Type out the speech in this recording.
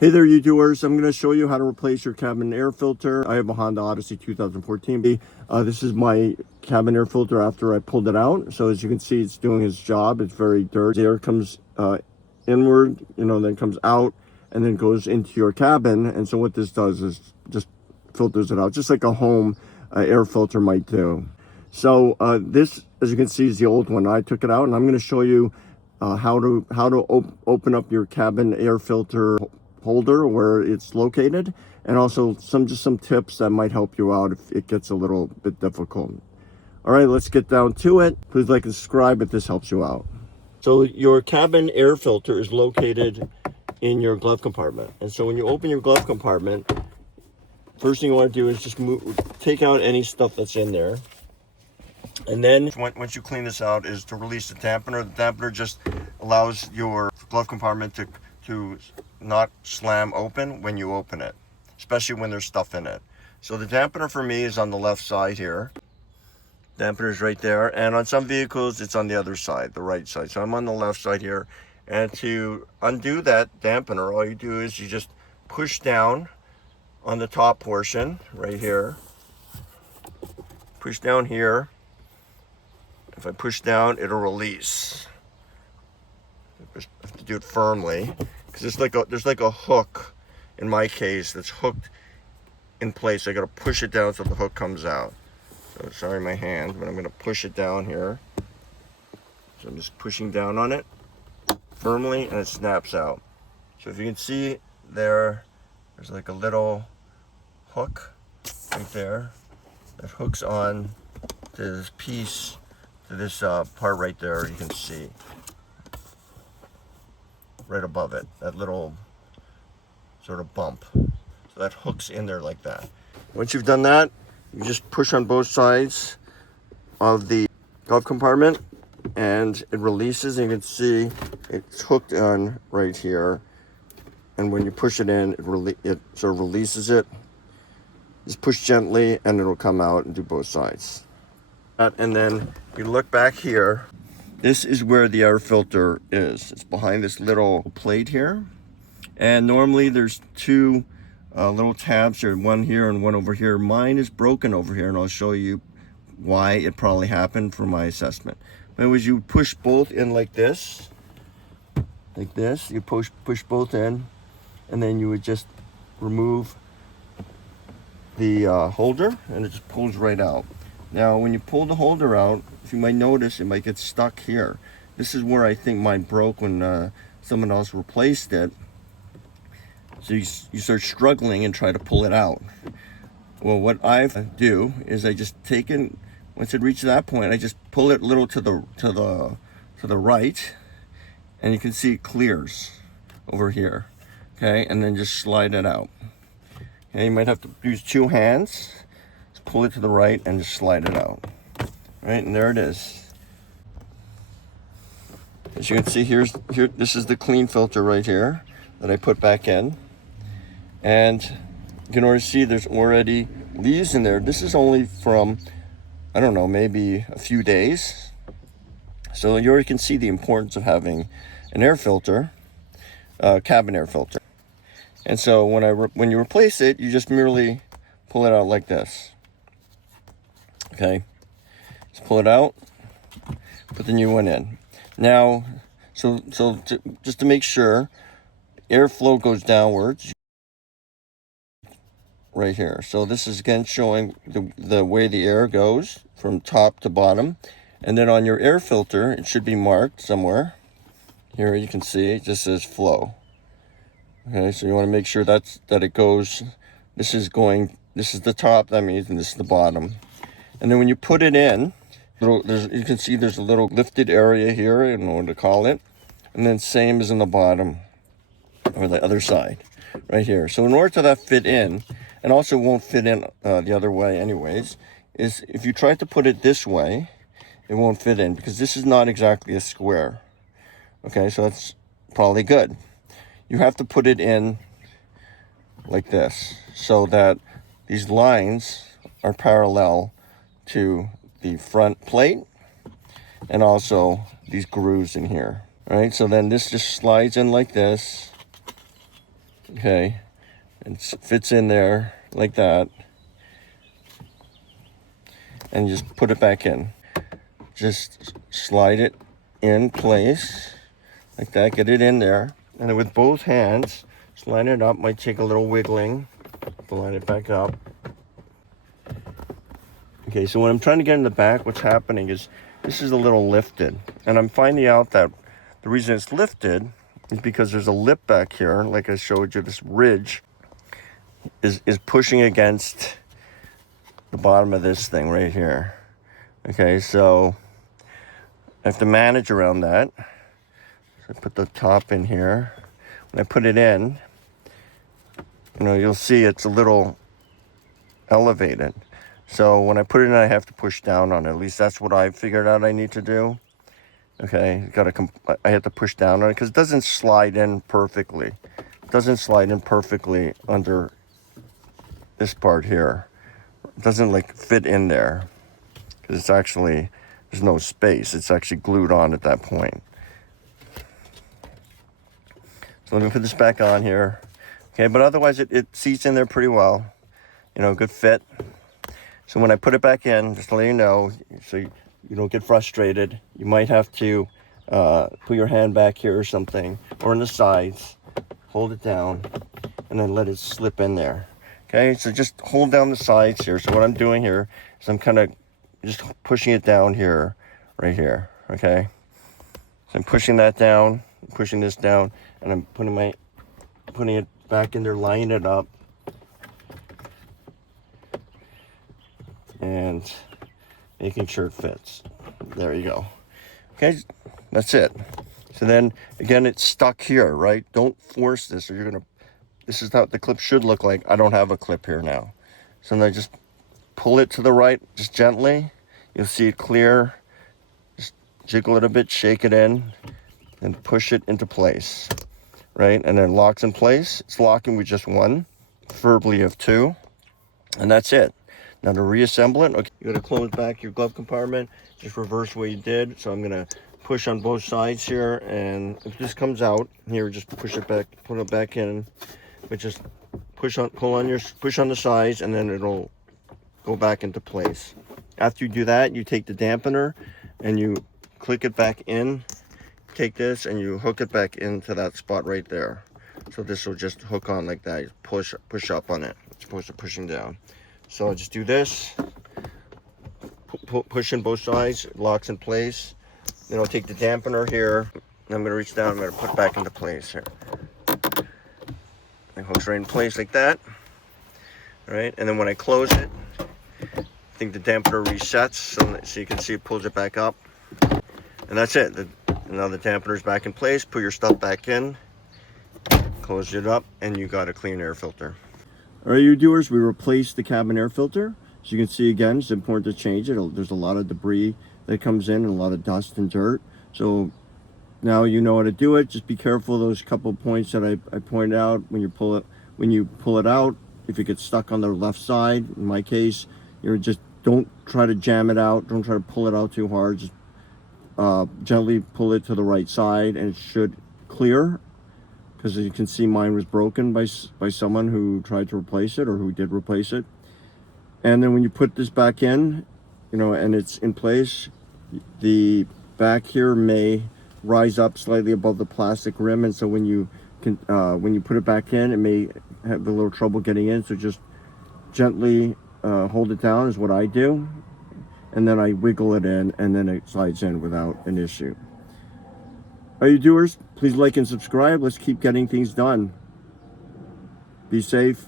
Hey there, YouDoers. I'm going to show you how to replace your cabin air filter. I have a Honda Odyssey 2014. This is my cabin air filter after I pulled it out. So as you can see, it's doing its job. It's very dirty. The air comes inward, then comes out and then goes into your cabin. And so what this does is just filters it out, just like a home air filter might do. So this, as you can see, is the old one. I took it out, and I'm going to show you how to open up your cabin air filter holder where it's located, and also just some tips that might help you out if it gets a little bit difficult. All right, let's get down to it. Please like and subscribe if this helps you out. So your cabin air filter is located in your glove compartment, and so when you open your glove compartment, first thing you want to do is just take out any stuff that's in there. And then once you clean this out is to release the dampener. The dampener just allows your glove compartment to not slam open when you open it, especially when there's stuff in it. So the dampener for me is on the left side here. Dampener is right there. And on some vehicles, it's on the other side, the right side. So I'm on the left side here. And to undo that dampener, all you do is you just push down on the top portion right here. Push down here. If I push down, it'll release. I have to do it firmly because there's like a hook in my case that's hooked in place. I got to push it down so the hook comes out. So sorry my hand, but I'm going to push it down here. So I'm just pushing down on it firmly, and it snaps out. So if you can see there's like a little hook right there that hooks on to this piece. This part right there, you can see right above it, that little sort of bump. So that hooks in there like that. Once you've done that, you just push on both sides of the glove compartment and it releases, and you can see it's hooked on right here. And when you push it in, it sort of releases it. Just push gently and it'll come out and do both sides. And then you look back here, this is where the air filter is. It's behind this little plate here. And normally there's two little tabs here, one here and one over here. Mine is broken over here, and I'll show you why it probably happened for my assessment. But as you push both in like this, you push both in, and then you would just remove the holder, and it just pulls right out. Now, when you pull the holder out, if you might notice, it might get stuck here. This is where I think mine broke when someone else replaced it. So you start struggling and try to pull it out. Well, what I do is I just take it, once it reaches that point, I just pull it a little to the right, and you can see it clears over here. Okay, and then just slide it out. Okay, you might have to use two hands. Pull it to the right and just slide it out. Right, and there it is. As you can see, this is the clean filter right here that I put back in. And you can already see there's already leaves in there. This is only from, I don't know, maybe a few days. So you already can see the importance of having an air filter, cabin air filter. And so when you replace it, you just merely pull it out like this. Okay, just pull it out, put the new one in. Now, just to make sure, airflow goes downwards right here. So this is again showing the way the air goes from top to bottom. And then on your air filter, it should be marked somewhere. Here you can see it just says flow. Okay, so you want to make sure that it goes, this is the top, that means, and this is the bottom. And then when you put it in, you can see there's a little lifted area here, I don't know what to call it. And then same as in the bottom, or the other side, right here. So in order to that fit in, and also won't fit in the other way anyways, is if you try to put it this way, it won't fit in because this is not exactly a square. Okay, so that's probably good. You have to put it in like this so that these lines are parallel to the front plate and also these grooves in here. All right, so then this just slides in like this, Okay, it fits in there like that, and just put it back in. Just slide it in place like that, get it in there, and then with both hands, just line it up. Might take a little wiggling to line it back up. Okay, so when I'm trying to get in the back, what's happening is this is a little lifted, and I'm finding out that the reason it's lifted is because there's a lip back here, like I showed you. This ridge is pushing against the bottom of this thing right here. Okay, so I have to manage around that. So I put the top in here. When I put it in, you'll see it's a little elevated. So when I put it in, I have to push down on it. At least that's what I figured out I need to do. Okay, I have to push down on it because it doesn't slide in perfectly. It doesn't slide in perfectly under this part here. It doesn't like fit in there because it's actually, there's no space. It's actually glued on at that point. So let me put this back on here. Okay, but otherwise it seats in there pretty well. Good fit. So when I put it back in, just to let you know, so you don't get frustrated, you might have to put your hand back here or something, or in the sides, hold it down, and then let it slip in there. Okay, so just hold down the sides here. So what I'm doing here is I'm kind of just pushing it down here, right here, okay? So I'm pushing that down, pushing this down, and I'm putting it back in there, lining it up, and making sure it fits. There you go. Okay, that's it. So then, again, it's stuck here, right? Don't force this, or this is how the clip should look like. I don't have a clip here now. So then I just pull it to the right, just gently. You'll see it clear. Just jiggle it a bit, shake it in, and push it into place, right? And then locks in place. It's locking with just one, preferably of two, and that's it. Now to reassemble it, okay, you're gonna close back your glove compartment, just reverse what you did. So I'm gonna push on both sides here, and if this comes out here, just push it back, put it back in, but just push on the sides, and then it'll go back into place. After you do that, you take the dampener and you click it back in. Take this and you hook it back into that spot right there. So this will just hook on like that. You push up on it as opposed to pushing down. So I just do this, push in both sides, it locks in place. Then I'll take the dampener here, and I'm gonna reach down, I'm gonna put it back into place here. It hooks right in place like that. All right, and then when I close it, I think the dampener resets, so you can see it pulls it back up. And that's it. Now the dampener's back in place, put your stuff back in, close it up, and you got a clean air filter. All right, YouDoers, we replaced the cabin air filter. As you can see, again, it's important to change it. There's a lot of debris that comes in and a lot of dust and dirt. So now you know how to do it. Just be careful of those couple points that I pointed out when you pull it out. If it gets stuck on the left side, in my case, don't try to jam it out. Don't try to pull it out too hard. Just gently pull it to the right side, and it should clear. Because as you can see, mine was broken by someone who tried to replace it, or who did replace it. And then when you put this back in, and it's in place, the back here may rise up slightly above the plastic rim, and so when you put it back in, it may have a little trouble getting in. So just gently hold it down is what I do, and then I wiggle it in, and then it slides in without an issue. All right, YouDoers, please like and subscribe. Let's keep getting things done. Be safe.